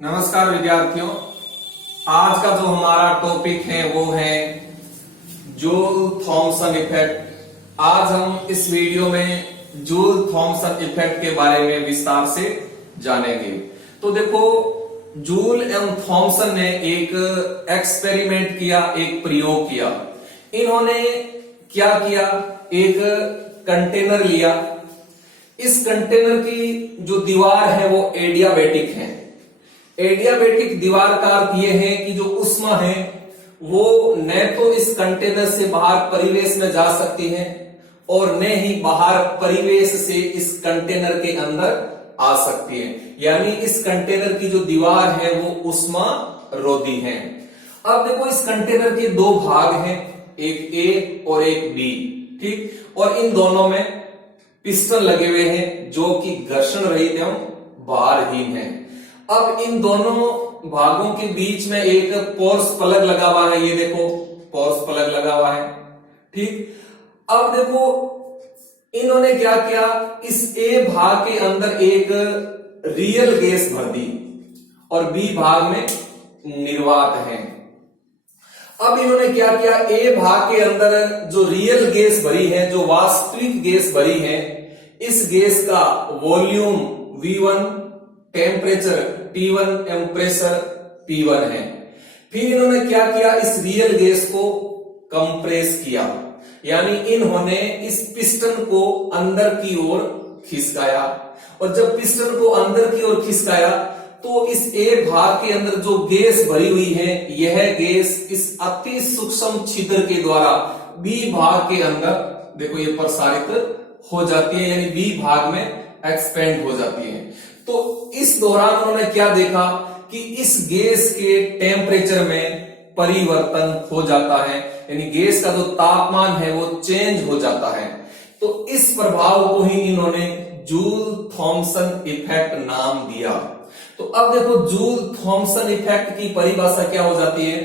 नमस्कार विद्यार्थियों। आज का जो हमारा टॉपिक है वो है जूल थॉमसन इफेक्ट। आज हम इस वीडियो में जूल थॉमसन इफेक्ट के बारे में विस्तार से जानेंगे। तो देखो, जूल एवं थॉमसन ने एक एक्सपेरिमेंट किया, एक प्रयोग किया। इन्होंने क्या किया, एक कंटेनर लिया। इस कंटेनर की जो दीवार है वो एडियाबेटिक है। एडियाबेटिक दीवार का अर्थ यह है कि जो ऊष्मा है वो न तो इस कंटेनर से बाहर परिवेश में जा सकती है और न ही बाहर परिवेश से इस कंटेनर के अंदर आ सकती है। यानी इस कंटेनर की जो दीवार है वो ऊष्मा रोधी है। अब देखो, इस कंटेनर के दो भाग हैं, एक ए और एक बी, ठीक। और इन दोनों में पिस्टन लगे हुए हैं जो कि घर्षण रहित एवं भारहीन है। अब इन दोनों भागों के बीच में एक पोर्स प्लग लगा हुआ है। ये देखो, पोर्स प्लग लगा हुआ है, ठीक। अब देखो, इन्होंने क्या किया, इस ए भाग के अंदर एक रियल गैस भर दी और बी भाग में निर्वात है। अब इन्होंने क्या किया, ए भाग के अंदर जो रियल गैस भरी है, जो वास्तविक गैस भरी है, इस गैस का वॉल्यूम V1, टेम्परेचर T1 एवं प्रेशर P1 है। फिर इन्होंने क्या किया, इस रियल गैस को कंप्रेस किया। यानी इन्होंने इस पिस्टन को अंदर की ओर खिसकाया। और जब पिस्टन को अंदर की ओर खिसकाया तो इस ए भाग के अंदर जो गैस भरी हुई है, यह गैस इस अति सूक्ष्म छिद्र के द्वारा बी भाग के अंदर देखो ये प्रसारित हो जाती है, यानी बी भाग में एक्सपेंड हो जाती है। तो इस दौरान उन्होंने क्या देखा कि इस गैस के टेम्परेचर में परिवर्तन हो जाता है, यानी गैस का जो तापमान है वो चेंज हो जाता है। तो इस प्रभाव को ही इन्होंने जूल थॉमसन इफेक्ट नाम दिया। तो अब देखो, जूल थॉमसन इफेक्ट की परिभाषा क्या हो जाती है,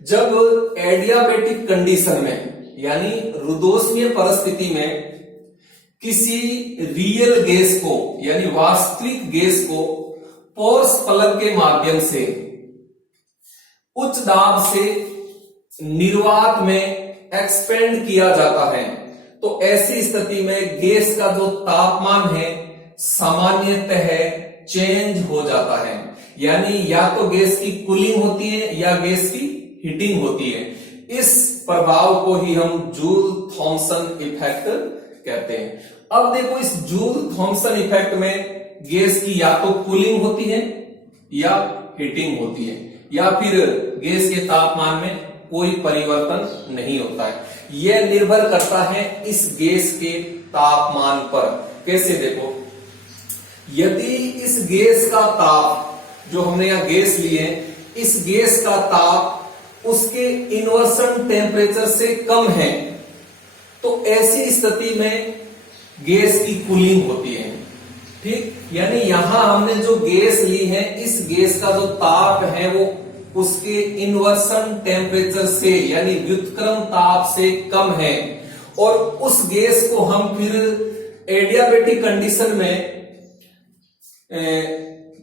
जब एडियाबेटिक कंडीशन में यानी रुद्धोष्मीय परिस्थिति में किसी रियल गैस को यानी वास्तविक गैस को पोर्स प्लग के माध्यम से उच्च दाब से निर्वात में एक्सपेंड किया जाता है, तो ऐसी स्थिति में गैस का जो तापमान है सामान्यतः चेंज हो जाता है। यानी या तो गैस की कूलिंग होती है या गैस की हीटिंग होती है। इस प्रभाव को ही हम जूल थॉमसन इफेक्ट कहते हैं। अब देखो, इस जूल थॉमसन इफेक्ट में गैस की या तो कूलिंग होती है या हीटिंग होती है, या फिर गैस के तापमान में कोई परिवर्तन नहीं होता है। यह निर्भर करता है इस गैस के तापमान पर। कैसे, देखो, यदि इस गैस का ताप, जो हमने यहां गैस ली है, इस गैस का ताप उसके इन्वर्सन टेम्परेचर से कम है, तो ऐसी स्थिति में गैस की कूलिंग होती है, ठीक। यानी यहां हमने जो गैस ली है, इस गैस का जो ताप है वो उसके इन्वर्सन टेम्परेचर से यानी व्युत्क्रम ताप से कम है, और उस गैस को हम फिर एडियाबेटिक कंडीशन में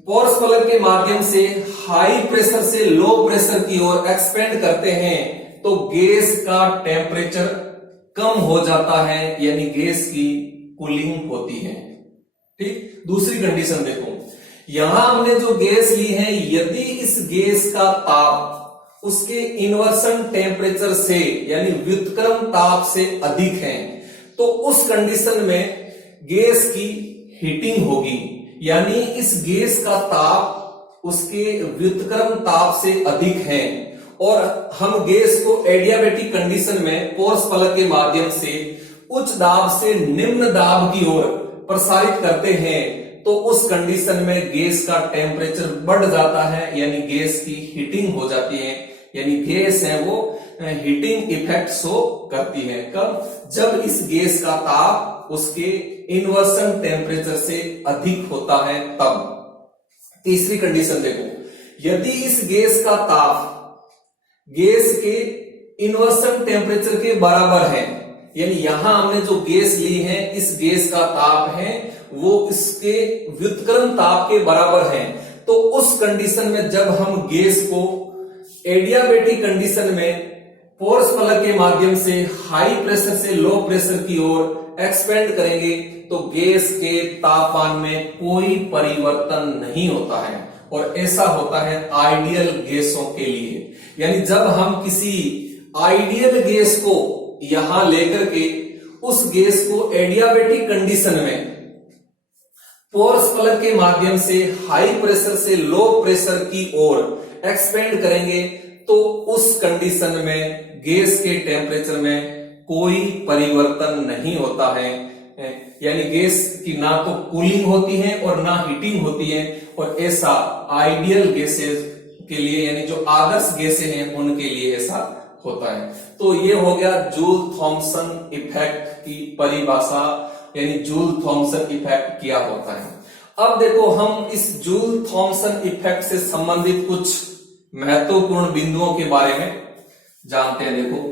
पोर्स प्लग के माध्यम से हाई प्रेशर से लो प्रेशर की ओर एक्सपेंड करते हैं, तो गैस का टेम्परेचर कम हो जाता है, यानी गैस की कूलिंग होती है, ठीक। दूसरी कंडीशन देखो, यहां हमने जो गैस ली है, यदि इस गैस का ताप उसके इन्वर्सन टेम्परेचर से यानी व्युत्क्रम ताप से अधिक है, तो उस कंडीशन में गैस की हीटिंग होगी। यानी इस गैस का ताप उसके व्युत्क्रम ताप से अधिक है, और हम गैस को एडियाबेटिक कंडीशन में पोर्स प्लग के माध्यम से उच्च दाब से निम्न दाब की ओर प्रसारित करते हैं, तो उस कंडीशन में गैस का टेम्परेचर बढ़ जाता है, यानी गैस की हीटिंग हो जाती है। यानी गैस है वो हीटिंग इफेक्ट शो करती है। कब? जब इस गैस का ताप उसके इन्वर्सन टेम्परेचर से अधिक होता है, तब। तीसरी कंडीशन देखो, यदि इस गैस का ताप गैस के इन्वर्सन टेम्परेचर के बराबर है, यानी यहां हमने जो गैस ली है, इस गैस का ताप है वो इसके व्युत्क्रम ताप के बराबर है, तो तो उस कंडीशन में जब हम गैस को एडियाबेटिक कंडीशन में पोर्स प्लग के माध्यम से हाई प्रेशर से लो प्रेशर की ओर एक्सपेंड करेंगे तो गैस के तापमान में कोई परिवर्तन नहीं होता है, और ऐसा होता है आइडियल गैसों के लिए। यानी जब हम किसी आइडियल गैस को यहां लेकर के उस गैस को एडियाबेटिक कंडीशन में पोर्स प्लग के माध्यम से हाई प्रेशर से लो प्रेशर की ओर एक्सपेंड करेंगे तो उस कंडीशन में गैस के टेम्परेचर में कोई परिवर्तन नहीं होता है। यानी गैस की ना तो कूलिंग होती है और ना हीटिंग होती है, और ऐसा आइडियल गैसेस के लिए यानी जो आदर्श गैसें हैं उनके लिए ऐसा होता है। तो ये हो गया जूल थॉमसन इफेक्ट की परिभाषा, यानी जूल थॉमसन इफेक्ट क्या होता है। अब देखो हम इस जूल थॉमसन इफेक्ट से संबंधित कुछ महत्वपूर्ण बिंदुओं के बारे में जानते हैं। देखो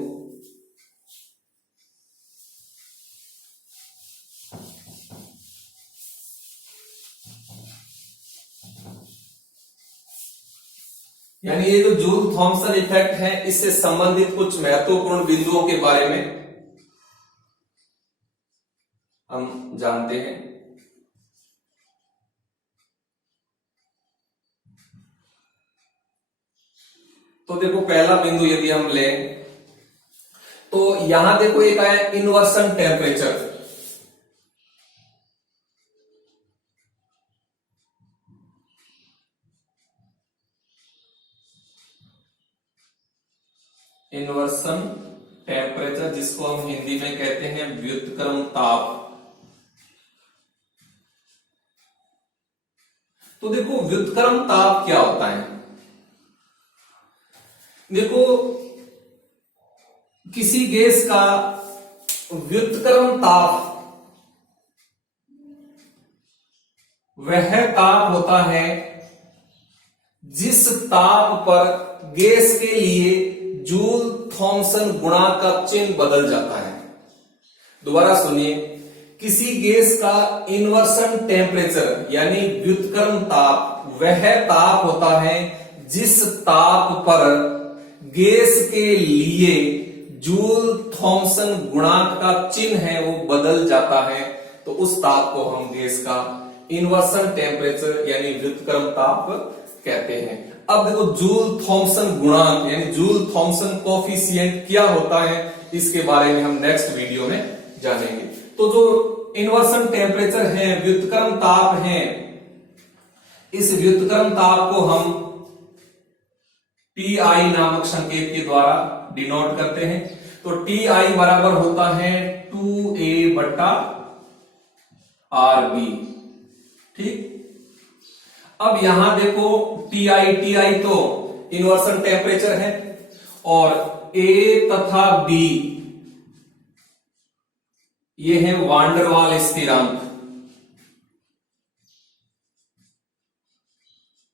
यानी ये जो जूल थॉमसन इफेक्ट है इससे संबंधित कुछ महत्वपूर्ण बिंदुओं के बारे में हम जानते हैं। तो देखो पहला बिंदु यदि हम लें तो यहां देखो एक आया इन्वर्सन टेम्परेचर। इन्वर्सन टेम्परेचर जिसको हम हिंदी में कहते हैं व्युत्क्रम ताप। तो देखो व्युत्क्रम ताप क्या होता है। देखो किसी गैस का व्युत्क्रम ताप वह ताप होता है जिस ताप पर गैस के लिए जूल थॉमसन गुणांक का चिन्ह बदल जाता है। दोबारा सुनिए, किसी गैस का इन्वर्सन टेम्परेचर यानी व्युत्क्रम ताप वह ताप होता है जिस ताप पर गैस के लिए जूल थॉमसन गुणांक का चिन्ह है वो बदल जाता है, तो उस ताप को हम गैस का इन्वर्सन टेम्परेचर यानी व्युत्क्रम ताप कहते हैं। अब देखो जूल थॉमसन गुणांक यानी जूल थॉमसन कोफिशिएंट क्या होता है इसके बारे में हम नेक्स्ट वीडियो में जानेंगे। तो जो इन्वर्सन टेम्परेचर है, व्युत्क्रम ताप है, इस व्युत्क्रम ताप को हम TI नामक संकेत के द्वारा डिनोट करते हैं। तो TI बराबर होता है 2A बटा RB। ठीक, अब यहां देखो TI तो इन्वर्सन टेम्परेचर है और A तथा B ये है वान डेर वाल स्थिरांक।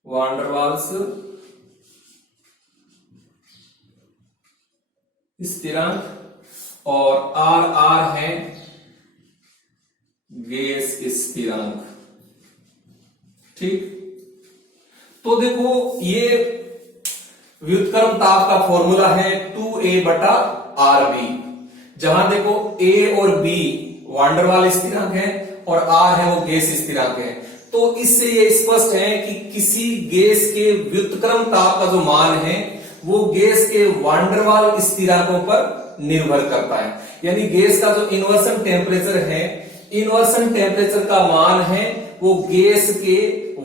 वान डेर वाल्स स्थिरांक और R है गैस स्थिरांक। ठीक, तो देखो ये व्युत्क्रम ताप का फॉर्मूला है 2A बटा RB, जहां देखो A और B वान डेर वाल स्थिरांक है और R है वो गैस स्थिरांक है। तो इससे ये स्पष्ट है कि किसी गैस के व्युत्क्रम ताप का जो मान है वो गैस के वान डेर वाल स्थिरांकों पर निर्भर करता है। यानी गैस का जो इन्वर्सन टेम्परेचर है, इन्वर्सन टेम्परेचर का मान है वो गैस के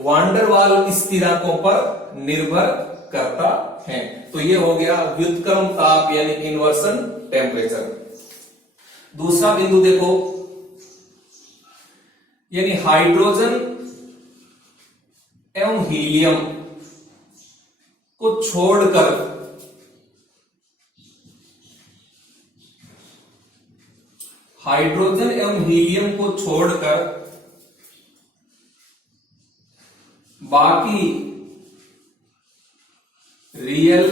वान डेर वाल स्थिरांकों पर निर्भर करता है। तो ये हो गया व्युत्क्रम ताप यानी इन्वर्सन टेम्परेचर। दूसरा बिंदु देखो, यानी हाइड्रोजन एवं हीलियम को छोड़कर हाइड्रोजन एवं हीलियम को छोड़कर बाकी रियल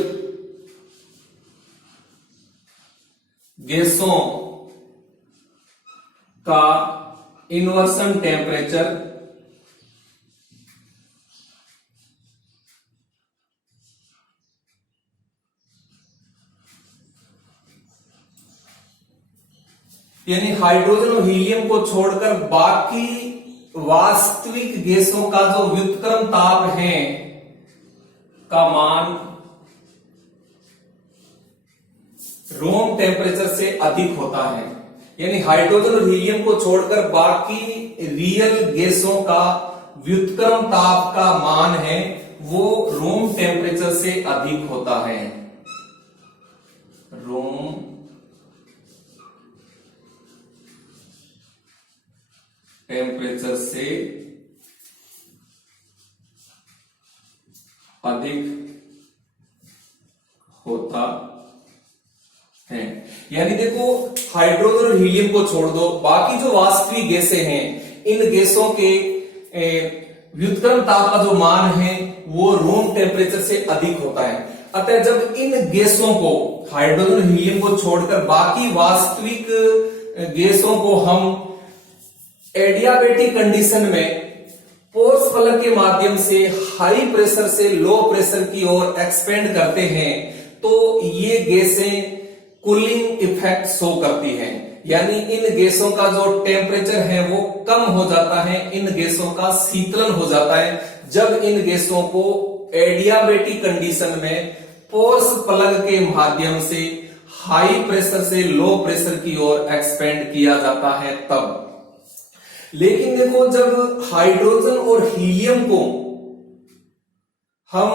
गैसों का इन्वर्सन टेम्परेचर यानी हाइड्रोजन और हीलियम को छोड़कर बाकी वास्तविक गैसों का जो व्युत्क्रम ताप है का मान रूम टेम्परेचर से अधिक होता है। यानी हाइड्रोजन और हीलियम को छोड़कर बाकी रियल गैसों का व्युत्क्रम ताप का मान है वो रूम टेम्परेचर से अधिक होता है। रूम टेम्परेचर से अधिक होता है। यानी देखो, हाइड्रोजन और हीलियम को छोड़ दो, बाकी जो वास्तविक गैसें हैं इन गैसों के व्युत्क्रम ताप का जो मान है वो रूम टेम्परेचर से अधिक होता है। अतः जब इन गैसों को, हाइड्रोजन और हीलियम को छोड़कर बाकी वास्तविक गैसों को हम एडियाबेटिक कंडीशन में पोर्स प्लग के माध्यम से हाई प्रेशर से लो प्रेशर की ओर एक्सपेंड करते हैं तो ये गैसें कूलिंग इफेक्ट शो करती हैं। यानी इन गैसों का जो टेम्परेचर है वो कम हो जाता है, इन गैसों का शीतलन हो जाता है जब इन गैसों को एडियाबेटिक कंडीशन में पोर्स प्लग के माध्यम से हाई प्रेशर से लो प्रेशर की ओर एक्सपेंड किया जाता है तब। लेकिन देखो, जब हाइड्रोजन और हीलियम को हम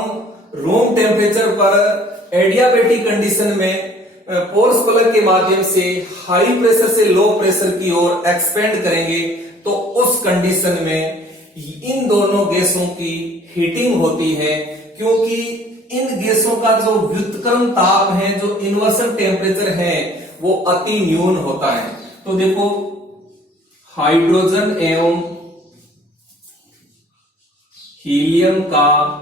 रूम टेम्परेचर पर एडियाबेटिक कंडीशन में पोर्स प्लग के माध्यम से हाई प्रेशर से लो प्रेशर की ओर एक्सपेंड करेंगे तो उस कंडीशन में इन दोनों गैसों की हीटिंग होती है, क्योंकि इन गैसों का जो व्युत्क्रम ताप है, जो इन्वर्सन टेम्परेचर है, वो अति न्यून होता है। तो देखो, हाइड्रोजन एवं हीलियम का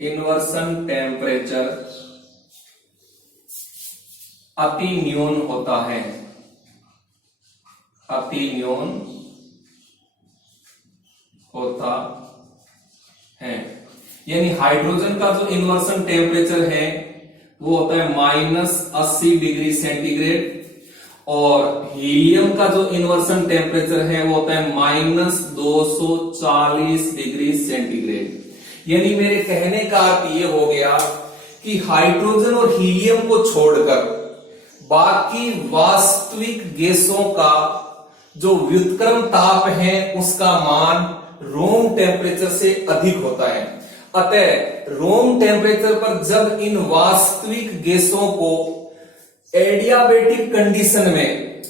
इन्वर्सन टेम्परेचर अति न्यून होता है, अति न्यून होता है। यानी हाइड्रोजन का जो इन्वर्सन टेम्परेचर है वो होता है -80 डिग्री सेंटीग्रेड और हीलियम का जो इन्वर्सन टेम्परेचर है वो होता है -240 डिग्री सेंटीग्रेड। यानी मेरे कहने का अर्थ ये हो गया कि हाइड्रोजन और हीलियम को छोड़कर बाकी वास्तविक गैसों का जो व्युत्क्रम ताप है उसका मान रूम टेम्परेचर से अधिक होता है। अतः रूम टेम्परेचर पर जब इन वास्तविक गैसों को एडियाबेटिक कंडीशन में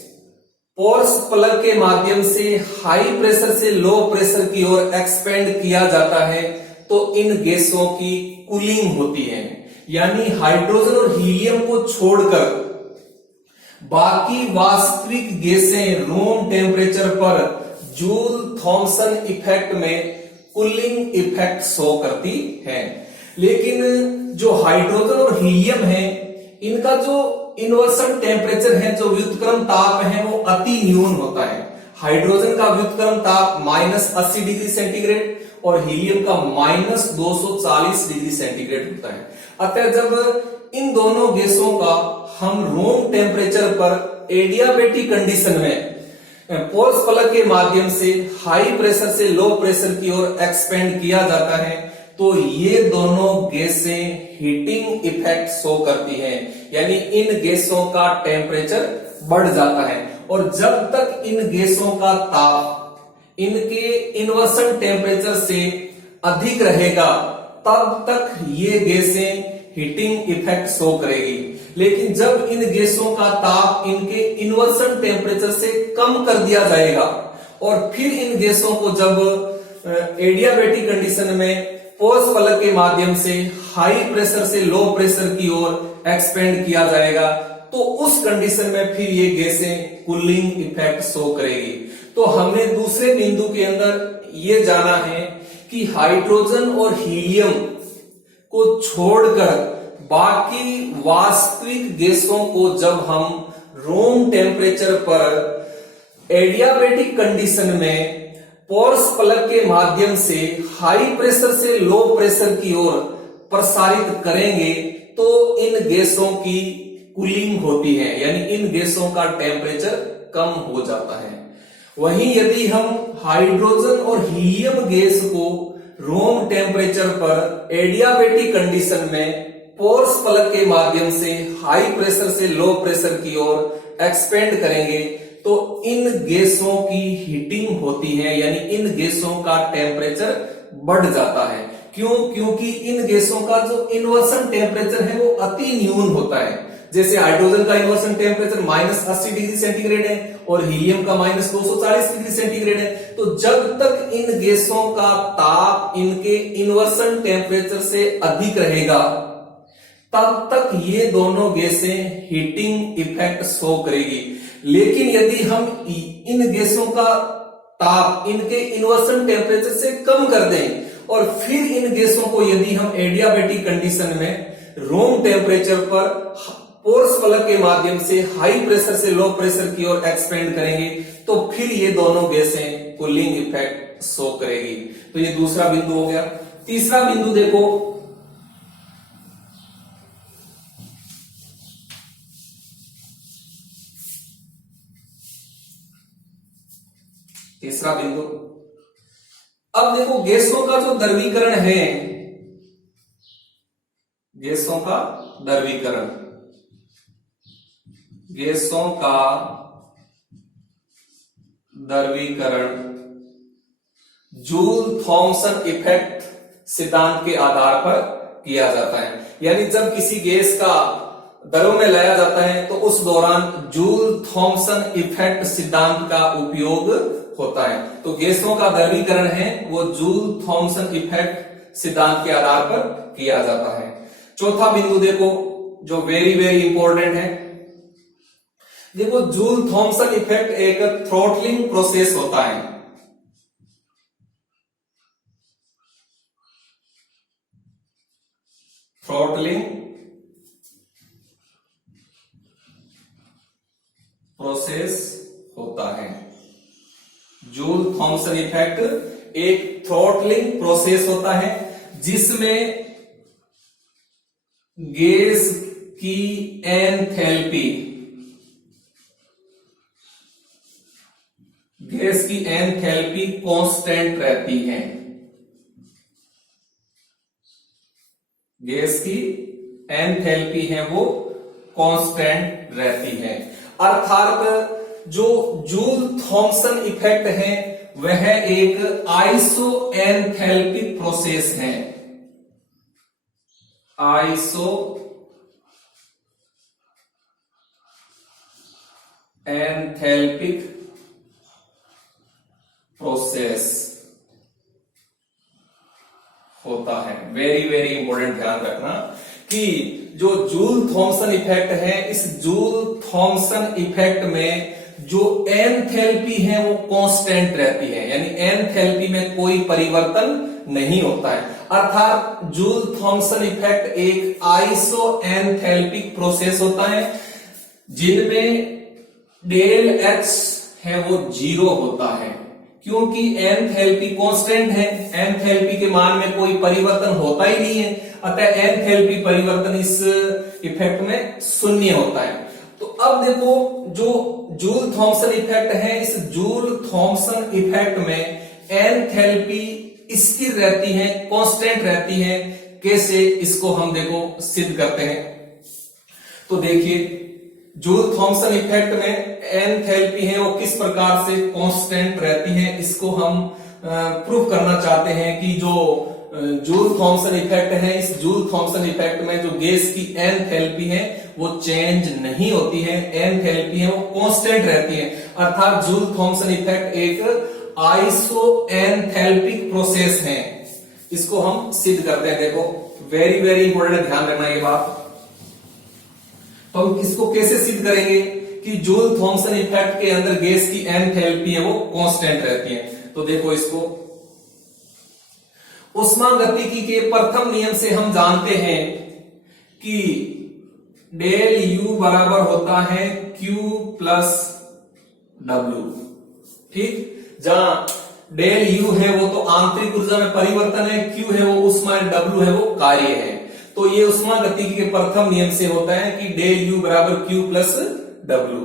पोर्स प्लग के माध्यम से हाई प्रेशर से लो प्रेशर की ओर एक्सपेंड किया जाता है तो इन गैसों की कूलिंग होती है। यानी हाइड्रोजन और हीलियम को छोड़कर बाकी वास्तविक गैसें रूम टेम्परेचर पर जूल थॉमसन इफेक्ट में कूलिंग इफेक्ट शो करती है। लेकिन जो हाइड्रोजन और हीलियम है इनका जो इन्वर्सन टेम्परेचर है, जो व्युत्क्रम ताप है, वो अति न्यून होता है। हाइड्रोजन का व्युत्क्रम ताप -80 डिग्री सेंटीग्रेड और हीलियम का -240 डिग्री सेंटीग्रेड होता है। अतः जब इन दोनों गैसों का हम रूम टेम्परेचर पर एडियाबेटिक कंडीशन में पोर्स प्लग के माध्यम से हाई प्रेशर से लो प्रेशर की ओर एक्सपेंड किया जाता है तो ये दोनों गैसें हीटिंग इफेक्ट शो करती हैं। यानी इन गैसों का टेम्परेचर बढ़ जाता है और जब तक इन गैसों का ताप इनके इन्वर्सन टेम्परेचर से अधिक रहेगा तब तक ये गैसें हीटिंग इफेक्ट शो करेगी। लेकिन जब इन गैसों का ताप इनके इन्वर्सन टेम्परेचर से कम कर दिया जाएगा और फिर इन गैसों को जब एडियाबेटिक कंडीशन में पोर्स प्लग के माध्यम से हाई प्रेशर से लो प्रेशर की ओर एक्सपेंड किया जाएगा तो उस कंडीशन में फिर ये गैसें कूलिंग इफेक्ट शो करेगी। तो हमने दूसरे बिंदु के अंदर ये जाना है कि हाइड्रोजन और हीलियम को छोड़कर बाकी वास्तविक गैसों को जब हम रूम टेम्परेचर पर एडियाबेटिक कंडीशन में पोर्स प्लग के माध्यम से हाई प्रेशर से लो प्रेशर की ओर प्रसारित करेंगे तो इन गैसों की कूलिंग होती है, यानी इन गैसों का टेम्परेचर कम हो जाता है। वहीं यदि हम हाइड्रोजन और हीलियम गैस को रूम टेम्परेचर पर एडियाबेटिक कंडीशन में पोर्स प्लग के माध्यम से हाई प्रेशर से लो प्रेशर की ओर एक्सपेंड करेंगे तो इन गैसों की हीटिंग होती है, यानी इन गैसों का टेम्परेचर बढ़ जाता है। क्यों? क्योंकि इन गैसों का जो इन्वर्सन टेम्परेचर है वो अति न्यून होता है। जैसे हाइड्रोजन का इन्वर्सन टेम्परेचर -80 डिग्री सेंटीग्रेड है और हीलियम का -240 डिग्री सेंटीग्रेड है। तो जब तक इन गैसों का ताप इनके इन्वर्सन टेम्परेचर से अधिक रहेगा तब तक ये दोनों गैसें हीटिंग इफेक्ट शो करेगी। लेकिन यदि हम इन गैसों का ताप इनके इन्वर्सन टेम्परेचर से कम कर दें और फिर इन गैसों को यदि हम एडियाबेटिक कंडीशन में रूम टेम्परेचर पर पोर्स प्लग के माध्यम से हाई प्रेशर से लो प्रेशर की ओर एक्सपेंड करेंगे तो फिर ये दोनों गैसें कूलिंग इफेक्ट शो करेगी। तो ये दूसरा बिंदु हो गया। तीसरा बिंदु देखो, तीसरा बिंदु, अब देखो गैसों का जो द्रवीकरण है, गैसों का द्रवीकरण, गैसों का द्रवीकरण जूल थॉमसन इफेक्ट सिद्धांत के आधार पर किया जाता है। यानी जब किसी गैस का दरों में लाया जाता है तो उस दौरान जूल थॉमसन इफेक्ट सिद्धांत का उपयोग होता है। तो गैसों का द्रवीकरण है वो जूल थॉमसन इफेक्ट सिद्धांत के आधार पर किया जाता है। चौथा बिंदु देखो जो वेरी वेरी इंपॉर्टेंट है, देखो जूल थॉमसन इफेक्ट एक थ्रॉटलिंग प्रोसेस होता है। थ्रॉटलिंग प्रोसेस होता है। जूल थॉमसन इफेक्ट एक थ्रॉटलिंग प्रोसेस होता है जिसमें गैस की एंथैल्पी, गैस की एंथैल्पी कांस्टेंट रहती है। गैस की एंथैल्पी है वो कांस्टेंट रहती है। अर्थात जो जूल थॉमसन इफेक्ट है वह एक आइसो एंथैल्पिक प्रोसेस है। आइसो एंथैल्पिक प्रोसेस होता है। वेरी वेरी इंपॉर्टेंट, ध्यान रखना कि जो जूल थॉमसन इफेक्ट है, इस जूल थॉमसन इफेक्ट में जो एंथैल्पी है वो कांस्टेंट रहती है, यानी एंथैल्पी में कोई परिवर्तन नहीं होता है। अर्थात जूल थॉमसन इफेक्ट एक आइसो एंथैल्पिक प्रोसेस होता है जिनमें डेल एच है वो 0 होता है, क्योंकि एंथैल्पी कांस्टेंट है, एंथैल्पी के मान में कोई परिवर्तन होता ही नहीं है, अतः एंथैल्पी परिवर्तन इस इफेक्ट में शून्य होता है। तो अब देखो जो जूल थॉमसन इफेक्ट है, इस जूल थॉमसन इफेक्ट में एंथैल्पी स्थिर रहती है, कांस्टेंट रहती है। कैसे, इसको हम देखो सिद्ध करते हैं। तो देखिए जूल थॉमसन इफेक्ट में एंथैल्पी है वो किस प्रकार से कांस्टेंट रहती है, इसको हम प्रूफ करना चाहते हैं कि जो जूल थॉमसन इफेक्ट है, इस जूल थॉमसन इफेक्ट में जो गैस की एंथैल्पी है वो चेंज नहीं होती है, एंथैल्पी है वो कांस्टेंट रहती है। अर्थात जूल थॉमसन इफेक्ट एक आइसो एंथैल्पिक प्रोसेस है। इसको हम सिद्ध करते हैं। देखो वेरी वेरी इंपॉर्टेंट, ध्यान रखना ये बात। तो हम इसको कैसे सिद्ध करेंगे कि जूल थॉमसन इफेक्ट के अंदर गैस की एंथैल्पी है वो कांस्टेंट रहती है। तो देखो इसको ऊष्मागतिकी के प्रथम नियम से हम जानते हैं कि डेल यू बराबर होता है Q प्लस W। ठीक, जहां डेल यू है वो तो आंतरिक ऊर्जा में परिवर्तन है, Q है वो ऊष्मा, W है वो कार्य है। तो ये ऊष्मागतिकी के प्रथम नियम से होता है कि डेल यू बराबर क्यू प्लस डब्ल्यू।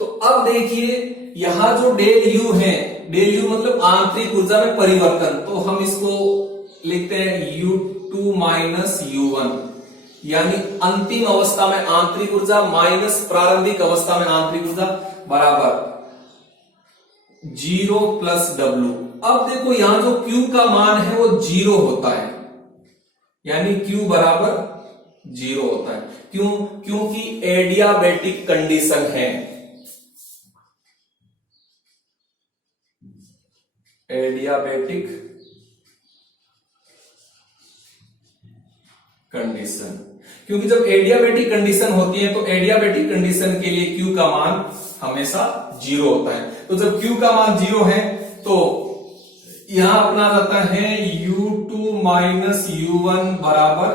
तो अब देखिए यहां जो डेल यू है, डेल यू मतलब आंतरिक ऊर्जा में परिवर्तन, तो हम इसको लिखते हैं U2 माइनस U1, यानी अंतिम अवस्था में आंतरिक ऊर्जा माइनस प्रारंभिक अवस्था में आंतरिक ऊर्जा बराबर 0 प्लस डब्ल्यू। अब देखो यहां जो Q का मान है वो 0 होता है, यानी Q बराबर 0 होता है। क्यों? क्योंकि एडियाबैटिक कंडीशन है, एडियाबैटिक कंडीशन। क्योंकि जब एडियाबैटिक कंडीशन होती है तो एडियाबैटिक कंडीशन के लिए Q का मान हमेशा 0 होता है। तो जब Q का मान 0 है तो यहां अपना जाता है U2 माइनस U1 बराबर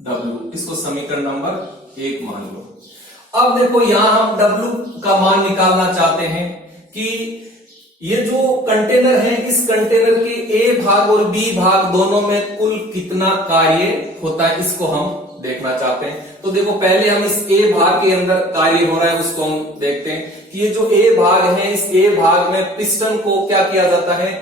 W। इसको समीकरण नंबर 1 मान लो। अब देखो यहां हम W का मान निकालना चाहते हैं कि ये जो कंटेनर है, इस कंटेनर के A भाग और B भाग दोनों में कुल कितना कार्य होता है, इसको हम देखना चाहते हैं। तो देखो पहले हम इस A भाग के अंदर कार्य हो रहा है उसको हम देखते हैं कि ये जो A भाग है, इस A भाग में पिस्टन को क्या किया जाता है,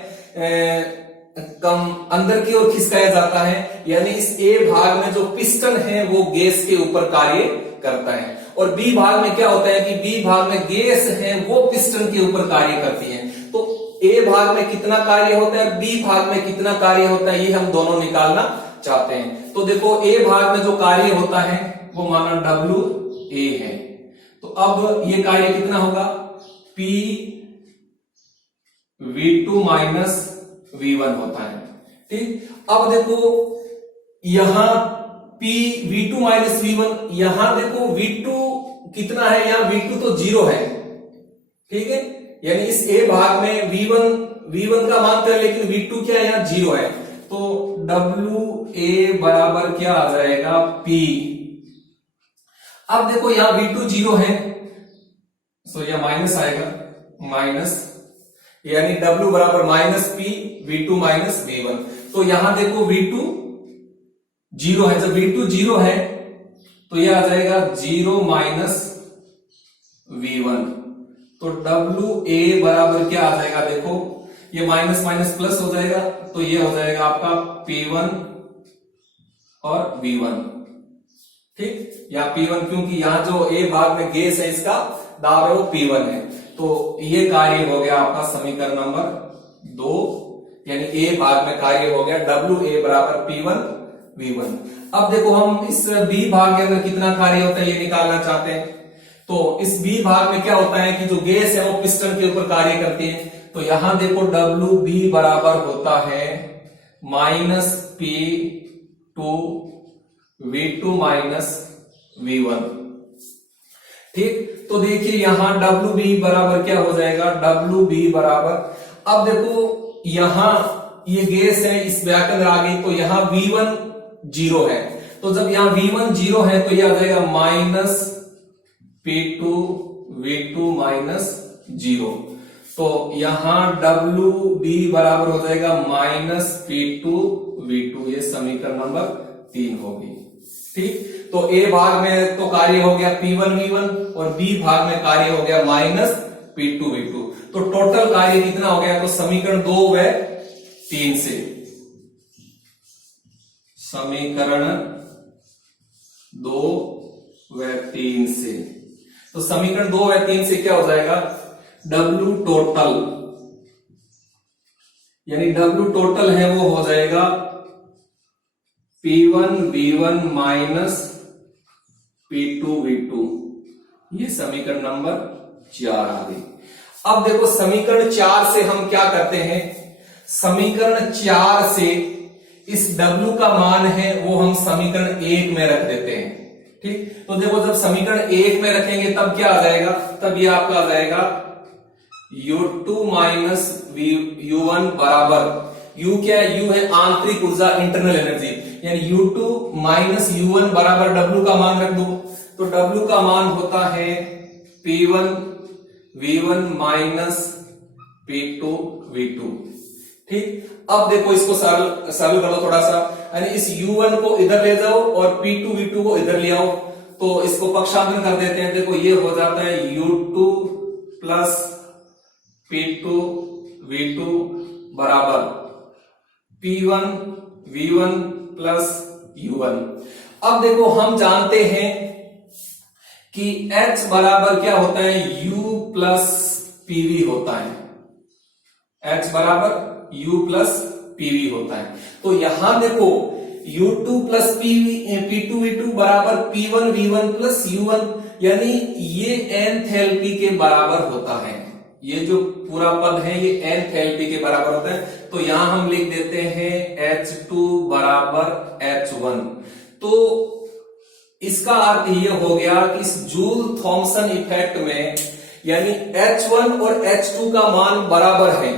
कम अंदर की ओर खिसकाया जाता है, यानी इस A भाग में जो पिस्टन है वो गैस के ऊपर कार्य करता है। और B भाग में क्या होता है कि B भाग में गैस है वो पिस्टन के ऊपर कार्य करती है। तो A भाग में कितना कार्य होता है, B भाग में कितना कार्य होता है, ये हम दोनों निकालना चाहते हैं। तो देखो A भाग में जो कार्य होता है वो माना WA है, तो अब ये कार्य कितना होगा, P V2 माइनस V1 होता है। ठीक, अब देखो यहां P V2 माइनस V1, यहां देखो V2 कितना है, यहां V2 तो 0 है, ठीक है, यानी इस A भाग में V1 का मान है, लेकिन V2 क्या है, यहां 0 है। तो WA बराबर क्या आ जाएगा, P। अब देखो यहां V2 0 है, तो यह माइनस आएगा, माइनस, यानी W बराबर minus P V2 minus V1। तो यहां देखो V2 0 है, जब V2 0 है तो यह आ जाएगा 0 माइनस V1। तो WA बराबर क्या आ जाएगा, देखो ये माइनस माइनस प्लस हो जाएगा, तो ये हो जाएगा आपका P1 और V1। ठीक, या P1 क्योंकि यहां जो A भाग में गैस है इसका दाब है वो P1 है। तो ये कार्य हो गया आपका समीकरण नंबर 2, यानी A भाग में कार्य हो गया WA बराबर P1 V1। अब देखो हम इस B भाग के अंदर कितना कार्य होता है ये निकालना चाहते हैं। तो इस B भाग में क्या होता है कि जो गैस है वो पिस्टन के ऊपर कार्य करती है। तो यहां देखो WB बराबर होता है minus P2 V2 minus V1। ठीक, तो देखिए यहां WB बराबर क्या हो जाएगा, WB बराबर, अब देखो यहां ये गैस है, इस ब्रैकेट के अंदर आ गई, तो यहां V1 0 है, तो जब यहां V1 0 है तो यह आ जाएगा माइनस P2 V2 माइनस 0। तो यहां WB बराबर हो जाएगा माइनस P2 V2, ये समीकरण नंबर 3 होगी। ठीक, तो A भाग में तो कार्य हो गया P1 V1 और B भाग में कार्य हो गया माइनस P2 V2। तो टोटल कार्य कितना हो गया, तो समीकरण 2 व 3 से, समीकरण 2 व 3 से, तो समीकरण 2 व 3 से क्या हो जाएगा, W टोटल, यानी W टोटल है वो हो जाएगा P1 V1 minus P2 V2, ये समीकरण नंबर 4 आ गई। अब देखो समीकरण 4 से हम क्या करते हैं, समीकरण 4 से इस W का मान है वो हम समीकरण 1 में रख देते हैं। ठीक, तो देखो जब समीकरण 1 में रखेंगे तब क्या आ जाएगा, तब ये आपका आ जाएगा U2 माइनस U1 बराबर, U क्या है, U है आंतरिक ऊर्जा इंटरनल एनर्जी, यानी U2 माइनस U1 बराबर W का मान रख दो, तो W का मान होता है P1 V1 minus P2 V2। ठीक, अब देखो इसको सरल कर लो थोड़ा सा, यानी इस U1 को इधर ले जाओ और P2 V2 को इधर ले आओ, तो इसको पक्षांतरण कर देते हैं। देखो ये हो जाता है U2 प्लस P2 V2 बराबर P1 V1 प्लस U1। अब देखो हम जानते हैं कि H बराबर क्या होता है, U प्लस PV होता है। H बराबर U प्लस PV होता है। तो यहां देखो U2 प्लस P2 V2 बराबर P1 V1 प्लस U1, यानी ये एंथैल्पी के बराबर होता है। ये जो पूरा पद है ये एंथैल्पी के बराबर होता है। तो यहां हम लिख देते हैं H2 बराबर H1। तो इसका अर्थ ये हो गया कि इस जूल थॉमसन इफेक्ट में यानी H1 और H2 का मान बराबर है,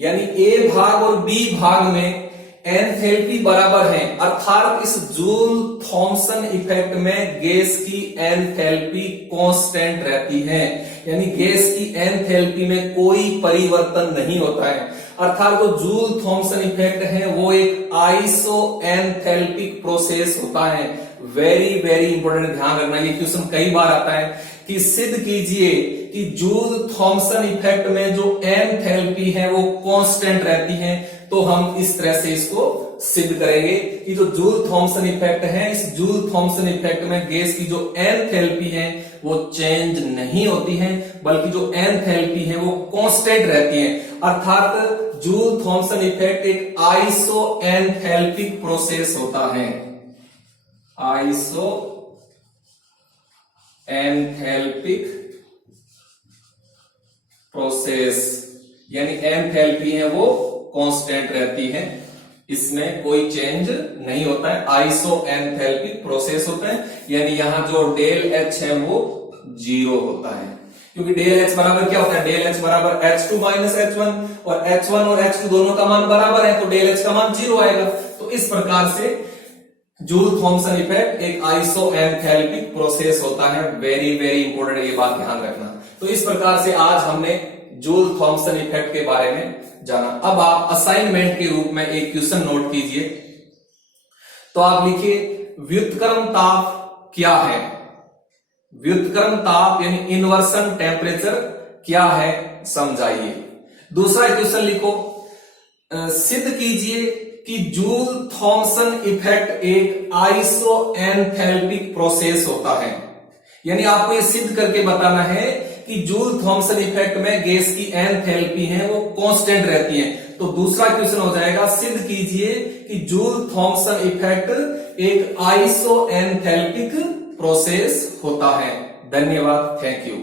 यानी A भाग और B भाग में एंथैल्पी बराबर है, अर्थात इस जूल थॉमसन इफेक्ट में गैस की एंथैल्पी कांस्टेंट रहती है, यानी गैस की एंथैल्पी में कोई परिवर्तन नहीं होता है। अर्थात जो जूल थॉमसन इफेक्ट है वो एक आइसो एंथैल्पिक प्रोसेस होता है। वेरी वेरी इंपॉर्टेंट, ध्यान रखना, ये क्वेश्चन कई बार आता है कि सिद्ध कीजिए कि जूल थॉमसन इफेक्ट में जो एंथैल्पी है वो कांस्टेंट रहती है। तो हम इस तरह से इसको सिद्ध करेंगे कि जो जूल थॉमसन इफेक्ट है, इस जूल थॉमसन इफेक्ट में गैस की जो एंथैल्पी है वो चेंज नहीं होती है, बल्कि जो एंथैल्पी है वो कांस्टेंट रहती है। अर्थात जूल थॉमसन इफेक्ट एक आइसो एंथैल्पिक प्रोसेस होता है। आइसो एंथैल्पिक प्रोसेस, यानी एंथैल्पी है वो कांस्टेंट रहती है, इसमें कोई चेंज नहीं होता है। आइसो एंथैल्पिक प्रोसेस होता है, यानी यहां जो डेल H है वो 0 होता है, क्योंकि डेल H बराबर क्या होता है, डेल H बराबर H2 माइनस H1, और H1 और H2 दोनों का मान बराबर है, तो डेल H का मान 0 आएगा। तो इस प्रकार से जूल थॉमसन इफेक्ट एक आइसो एंथैल्पिक प्रोसेस होता है। वेरी वेरी इंपॉर्टेंट, ये बात ध्यान रखना। तो इस प्रकार से आज हमने जूल थॉमसन इफेक्ट के बारे में जाना। अब आप असाइनमेंट के रूप में एक क्वेश्चन नोट कीजिए। तो आप लिखिए व्युत्क्रम ताप क्या है। व्युत्क्रम ताप यानी इन्वर्सन टेम्परेचर क्या है, समझाइए। दूसरा क्वेश्चन लिखो, सिद्ध कीजिए कि जूल थॉमसन इफेक्ट एक आइसो एंथैल्पिक प्रोसेस होता है, यानी आपको ये सिद्ध करके बताना है कि जूल थॉमसन इफेक्ट में गैस की एंथैल्पी है वो कांस्टेंट रहती है। तो दूसरा क्वेश्चन हो जाएगा, सिद्ध कीजिए कि जूल थॉमसन इफेक्ट एक आइसो एंथैल्पिक प्रोसेस होता है। धन्यवाद, थैंक यू।